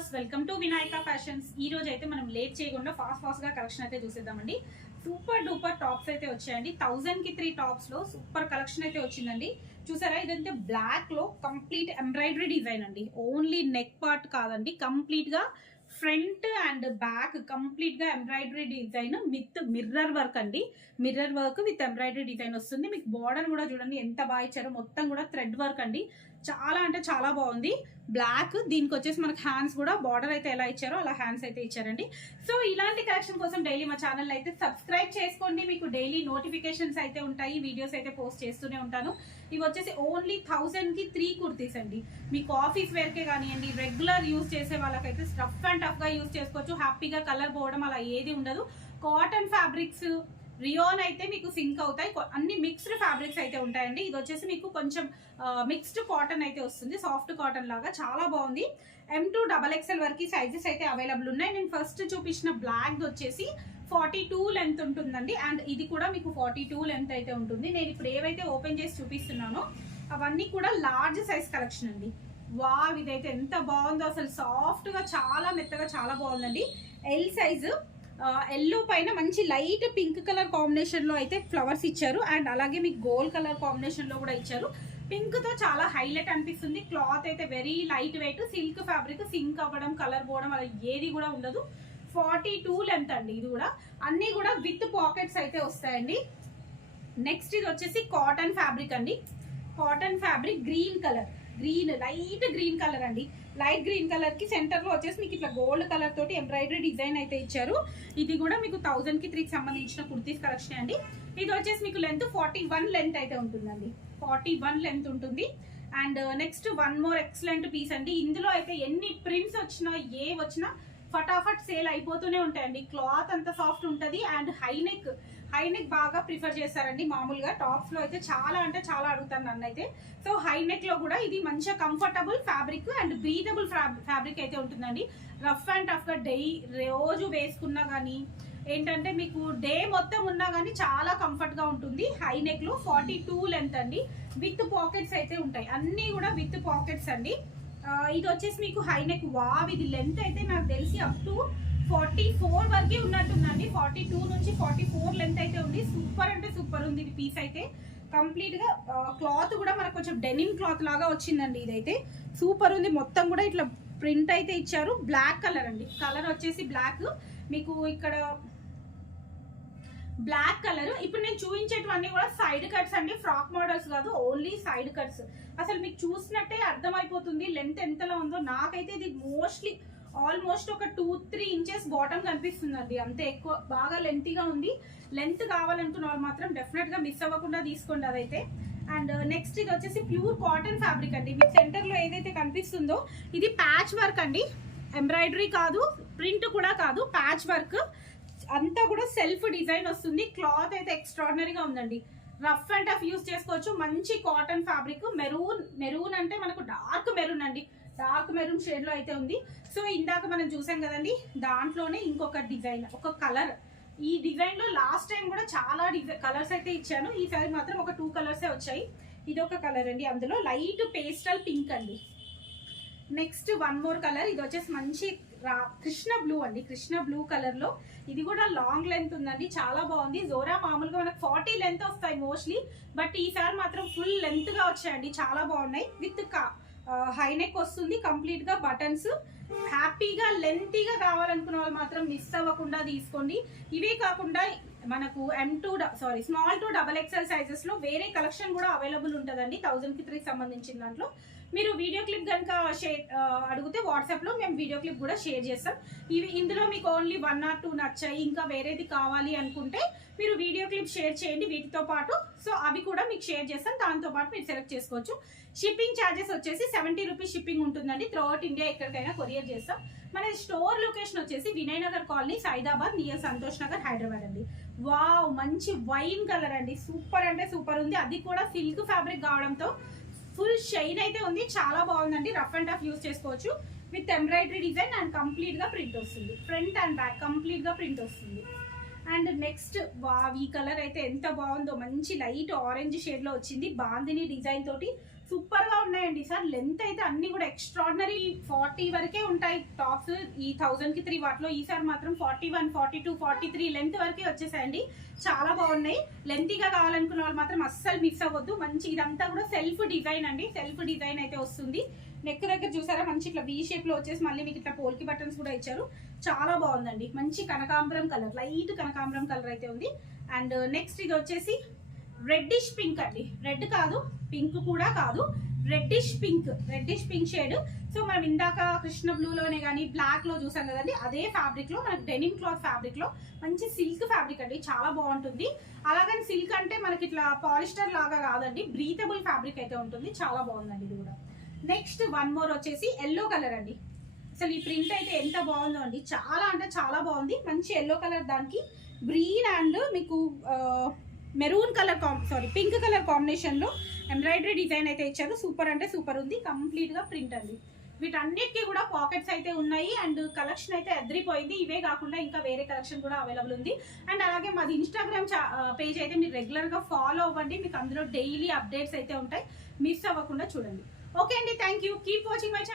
Viewers, welcome to Vinayaka fashions. ఈ రోజు అయితే మనం లేట్ చేయకుండా ఫాస్ట్ గా కలెక్షన్ అయితే చూసేద్దామండి. సూపర్ డూపర్ టాప్స్ అయితే వచ్చాయండి. 1000 కి 3 టాప్స్ లో సూపర్ కలెక్షన్ అయితే వచ్చిందండి. చూసారా, ఇదంటే బ్లాక్ లో కంప్లీట్ ఎంబ్రాయిడరీ డిజైన్ అండి. ఓన్లీ నెక్ పార్ట్ కాదండి, కంప్లీట్ గా ఫ్రంట్ అండ్ బ్యాక్ కంప్లీట్ గా embroidery design with mirror work అండి. Mirror work with embroidery design వస్తుంది. మీకు బార్డర్ కూడా చూడండి ఎంత బాగా ఇచ్చారో, మొత్తం కూడా థ్రెడ్ వర్క్ అండి. చాలా అంటే చాలా బాగుంది. బ్లాక్, దీనికి వచ్చేసి మనకు హ్యాండ్స్ కూడా బార్డర్ అయితే ఎలా ఇచ్చారో అలా హ్యాండ్స్ అయితే ఇచ్చారండి. సో ఇలాంటి కలెక్షన్ కోసం డైలీ మా ఛానల్ అయితే సబ్స్క్రైబ్ చేసుకోండి. మీకు డైలీ నోటిఫికేషన్స్ అయితే ఉంటాయి, వీడియోస్ అయితే పోస్ట్ చేస్తూనే ఉంటాను. ఇవి వచ్చేసి ఓన్లీ 1000 కి 3 కుర్తీస్ అండి. మీకు ఆఫీస్ వేర్కే కానివ్వండి, రెగ్యులర్ యూజ్ చేసే వాళ్ళకైతే రఫ్ అండ్ టఫ్ గా యూజ్ చేసుకోవచ్చు. హ్యాపీగా కలర్ పోవడం అలా ఏది ఉండదు. కాటన్ ఫ్యాబ్రిక్స్, రియోన్ అయితే మీకు సింక్ అవుతాయి. అన్ని మిక్స్డ్ ఫ్యాబ్రిక్స్ అయితే ఉంటాయండి. ఇది వచ్చేసి మీకు కొంచెం మిక్స్డ్ కాటన్ అయితే వస్తుంది, సాఫ్ట్ కాటన్ లాగా చాలా బాగుంది. M2 XXL వరకు సైజెస్ అయితే అవైలబుల్ ఉన్నాయి. నేను ఫస్ట్ చూపించిన బ్లాక్ వచ్చేసి 42 లెంత్ ఉంటుందండి. అండ్ ఇది కూడా మీకు 42 లెంత్ అయితే ఉంటుంది. నేను ఇప్పుడు ఏవైతే ఓపెన్ చేసి చూపిస్తున్నానో అవన్నీ కూడా లార్జ్ సైజ్ కలెక్షన్ అండి. వావ్, ఇదైతే ఎంత బాగుందో అసలు, సాఫ్ట్ గా చాలా మెత్తగా చాలా బాగుందండి. ఎల్ సైజు, ఎల్లో పైన మంచి లైట్ పింక్ కలర్ కాంబినేషన్ లో అయితే ఫ్లవర్స్ ఇచ్చారు. అండ్ అలాగే మీకు గోల్డ్ కలర్ కాంబినేషన్ లో కూడా ఇచ్చారు. పింక్ తో చాలా హైలైట్ అనిపిస్తుంది. క్లాత్ అయితే very light weight, silk fabric, సింక్ అవ్వడం, కలర్ పోవడం అలా ఏది కూడా ఉండదు. 42 లెంత్ అండి. ఇది కూడా అన్ని కూడా విత్ పాకెట్స్ అయితే వస్తాయండి. నెక్స్ట్ ఇది వచ్చేసి కాటన్ ఫ్యాబ్రిక్ అండి. Cotton fabric green colour, green light green colour అండి. లైట్ గ్రీన్ కలర్ కి సెంటర్ లో వచ్చేసి మీకు ఇట్లా గోల్డ్ కలర్ తోటి ఎంబ్రాయిడరీ డిజైన్ అయితే ఇచ్చారు. ఇది కూడా మీకు 1000 కి 3 కి సంబంధించిన కుర్తీస్ కలెక్షన్ అండి. ఇది వచ్చేసి మీకు లెంత్ 41 లెంత్ అయితే ఉంటుందండి. 41 లెంత్ ఉంటుంది. And next one more excellent piece అండి. ఇందులో అయితే ఎన్ని ప్రింట్స్ వచ్చినా ఏ వచ్చినా ఫటాఫట్ సేల్ అయిపోతూనే ఉంటాయండి. క్లాత్ అంత సాఫ్ట్ ఉంటుంది. అండ్ హైనెక్ బాగా ప్రిఫర్ చేస్తారండి. మామూలుగా టాప్స్ లో అయితే చాలా అంటే చాలా అడుగుతాను నన్ను అయితే. సో హైనెక్ లో కూడా ఇది మంచిగా comfortable fabric and breathable fabric అయితే ఉంటుందండి. రఫ్ అండ్ టఫ్ గా రోజు వేసుకున్నా కానీ ఏంటంటే మీకు డే మొత్తం ఉన్నా కానీ చాలా కంఫర్ట్ గా ఉంటుంది. హైనెక్ లో 42 లెంత్ అండి. విత్ పాకెట్స్ అయితే ఉంటాయి, అన్ని కూడా విత్ పాకెట్స్ అండి. ఇది వచ్చేసి మీకు హైనెక్. వావ్, ఇది లెంత్ అయితే నాకు తెలిసి అప్ టు 44 వరకే ఉన్నట్టుందండి. 42 నుంచి 44 లెంత్ అయితే ఉంది. సూపర్ అంటే సూపర్ ఉంది ఇది పీస్ అయితే. కంప్లీట్ గా క్లాత్ కూడా మనకు కొంచెం డెనిమ్ క్లాత్ లాగా వచ్చిందండి. ఇదైతే సూపర్ ఉంది. మొత్తం కూడా ఇట్లా ప్రింట్ అయితే ఇచ్చారు. బ్లాక్ కలర్ అండి. కలర్ వచ్చేసి బ్లాక్, మీకు ఇక్కడ బ్లాక్ కలర్. ఇప్పుడు నేను చూపించేటివన్నీ కూడా సైడ్ కట్స్ అండి, ఫ్రాక్ మోడల్స్ కాదు, ఓన్లీ సైడ్ కట్స్. అసలు మీకు చూసినట్టే అర్థమైపోతుంది లెంత్ ఎంతలా ఉందో. నాకైతే ఇది ఆల్మోస్ట్ ఒక 2-3 ఇంచెస్ బాటమ్ కనిపిస్తుందండి, అంతే. ఎక్కువ బాగా లెంతీగా ఉంది. లెంత్ కావాలనుకున్న వాళ్ళు మాత్రం డెఫినెట్ గా మిస్ అవ్వకుండా తీసుకోండి అదైతే. అండ్ నెక్స్ట్ ఇది వచ్చేసి ప్యూర్ కాటన్ ఫ్యాబ్రిక్ అండి. మీకు సెంటర్ లో ఏదైతే కనిపిస్తుందో ఇది ప్యాచ్ వర్క్ అండి. ఎంబ్రాయిడరీ కాదు, ప్రింట్ కూడా కాదు, ప్యాచ్ వర్క్ అంతా కూడా సెల్ఫ్ డిజైన్ వస్తుంది. క్లాత్ అయితే ఎక్స్ట్రాడినరీగా ఉందండి. రఫ్ అండ్ టఫ్ యూస్ చేసుకోవచ్చు. మంచి కాటన్ ఫ్యాబ్రిక్. మెరూన్ అంటే మనకు డార్క్ మెరూన్ అండి. డార్క్ మెరూన్ షేడ్ లో అయితే ఉంది. సో ఇందాక మనం చూసాం కదండి, దాంట్లోనే ఇంకొక డిజైన్, ఒక కలర్. ఈ డిజైన్ లో లాస్ట్ టైం కూడా చాలా కలర్స్ అయితే ఇచ్చాను. ఈసారి మాత్రం ఒక 2 కలర్సే వచ్చాయి. ఇది ఒక కలర్ అండి, అందులో లైట్ పేస్టల్ పింక్ అండి. Next one more colour. ఇది వచ్చేసి మంచి కృష్ణ బ్లూ అండి. కృష్ణ బ్లూ కలర్ లో ఇది కూడా లాంగ్ లెంత్ ఉందండి, చాలా బాగుంది. జోరా మామూలుగా మనకు 40 లెంత్ వస్తాయి మోస్ట్లీ, బట్ ఈసారి మాత్రం ఫుల్ లెంత్ గా వచ్చాయండి, చాలా బాగున్నాయి. విత్ హైనెక్ వస్తుంది, కంప్లీట్ గా బటన్స్. హ్యాపీగా లెంతీగా కావాలనుకున్న వాళ్ళు మాత్రం మిస్ అవ్వకుండా తీసుకోండి. ఇవే కాకుండా మనకు స్మాల్ టు XXL సైజెస్ లో వేరే కలెక్షన్ కూడా అవైలబుల్ ఉంటుందండి 1000 కి 3 సంబంధించిన దాంట్లో. మీరు వీడియో క్లిప్ కనుక అడిగితే వాట్సాప్ లో మేము వీడియో క్లిప్ కూడా షేర్ చేస్తాం. ఇందులో మీకు ఓన్లీ 1 or 2 నచ్చాయి, ఇంకా వేరేది కావాలి అనుకుంటే మీరు వీడియో క్లిప్ షేర్ చేయండి వీటితో పాటు. సో అవి కూడా మీకు షేర్ చేస్తాం, దాంతో పాటు మీరు సెలెక్ట్ చేసుకోవచ్చు. షిప్పింగ్ ఛార్జెస్ వచ్చేసి 70 రూపీస్ షిప్పింగ్ ఉంటుందండి. త్రూఅవుట్ ఇండియా ఎక్కడికైనా కొరియర్ చేస్తాం. మన స్టోర్ లొకేషన్ వచ్చేసి వినయ్ నగర్ కాలనీ, సైదాబాద్, నియర్ సంతోష్ నగర్, హైదరాబాద్ అండి. వావ్, మంచి వైన్ కలర్ అండి. సూపర్ అంటే సూపర్ ఉంది. అది కూడా సిల్క్ ఫ్యాబ్రిక్ కావడంతో ఫుల్ షైన్ అయితే ఉంది, చాలా బాగుందండి. రఫ్ అండ్ టఫ్ యూస్ చేసుకోవచ్చు. With embroidery design and complete గా ప్రింట్ వస్తుంది. ఫ్రంట్ అండ్ బ్యాక్ కంప్లీట్ గా ప్రింట్ వస్తుంది. అండ్ నెక్స్ట్ వావ్, ఈ కలర్ అయితే ఎంత బాగుందో. మంచి లైట్ ఆరెంజ్ షేడ్ లో వచ్చింది. బాందిని డిజైన్ తోటి సూపర్ గా ఉన్నాయండి సార్. లెంత్ అయితే అన్ని కూడా ఎక్స్ట్రాడినరీ 40 వరకే ఉంటాయి టాప్స్ ఈ 1000 కి 3 వాటిలో. ఈసారి మాత్రం 41, 42, 43 లెంత్ వరకే వచ్చేసాయండి. చాలా బాగున్నాయి. లెంతీగా కావాలనుకున్న వాళ్ళు మాత్రం అస్సలు మిస్ అవ్వద్దు. మంచి ఇదంతా కూడా సెల్ఫ్ డిజైన్ అండి. సెల్ఫ్ డిజైన్ అయితే వస్తుంది. నెక్ దగ్గర చూసారా మంచి ఇట్లా వీ షేప్ లో వచ్చేసి మళ్ళీ మీకు ఇట్లా పోల్కి బటన్స్ కూడా ఇచ్చారు. చాలా బాగుందండి. మంచి కనకాంబరం కలర్, లైట్ కనకాంబరం కలర్ అయితే ఉంది. అండ్ నెక్స్ట్ ఇది వచ్చేసి రెడ్డిష్ పింక్ అండి. రెడ్ కాదు, పింక్ కూడా కాదు, రెడ్డిష్ పింక్ షేడ్. సో మనం ఇందాక కృష్ణ బ్లూలోనే కానీ బ్లాక్ లో చూసాం కదండి, అదే ఫ్యాబ్రిక్ లో మనకి డెనిమ్ క్లాత్ ఫ్యాబ్రిక్ లో మంచి సిల్క్ ఫ్యాబ్రిక్ అండి. చాలా బాగుంటుంది. అలాగని సిల్క్ అంటే మనకి ఇట్లా పాలిస్టర్ లాగా కాదండి, బ్రీతబుల్ ఫ్యాబ్రిక్ అయితే ఉంటుంది. చాలా బాగుందండి ఇది కూడా. నెక్స్ట్ వన్ మోర్ వచ్చేసి ఎల్లో కలర్ అండి. అసలు ఈ ప్రింట్ అయితే ఎంత బాగుందో అండి, చాలా అంటే చాలా బాగుంది. మంచి ఎల్లో కలర్ దానికి గ్రీన్ అండ్ మీకు maroon colour pink colour combination లో ఎంబ్రాయిడరీ డిజైన్ అయితే ఇచ్చారు. సూపర్ అంటే సూపర్ ఉంది. కంప్లీట్ గా ప్రింట్ అండి. వీటన్నిటికీ కూడా పాకెట్స్ అయితే ఉన్నాయి అండ్ కలెక్షన్ అయితే అదిరిపోయింది. ఇవే కాకుండా ఇంకా వేరే కలెక్షన్ కూడా అవైలబుల్ ఉంది. అండ్ అలాగే మాది ఇన్స్టాగ్రామ్ పేజ్ అయితే మీరు రెగ్యులర్ గా ఫాలో అవ్వండి. మీకు అందులో డైలీ అప్డేట్స్ అయితే ఉంటాయి. మిస్ అవ్వకుండా చూడండి. ఓకే అండి, thank you. Keep watching my channel.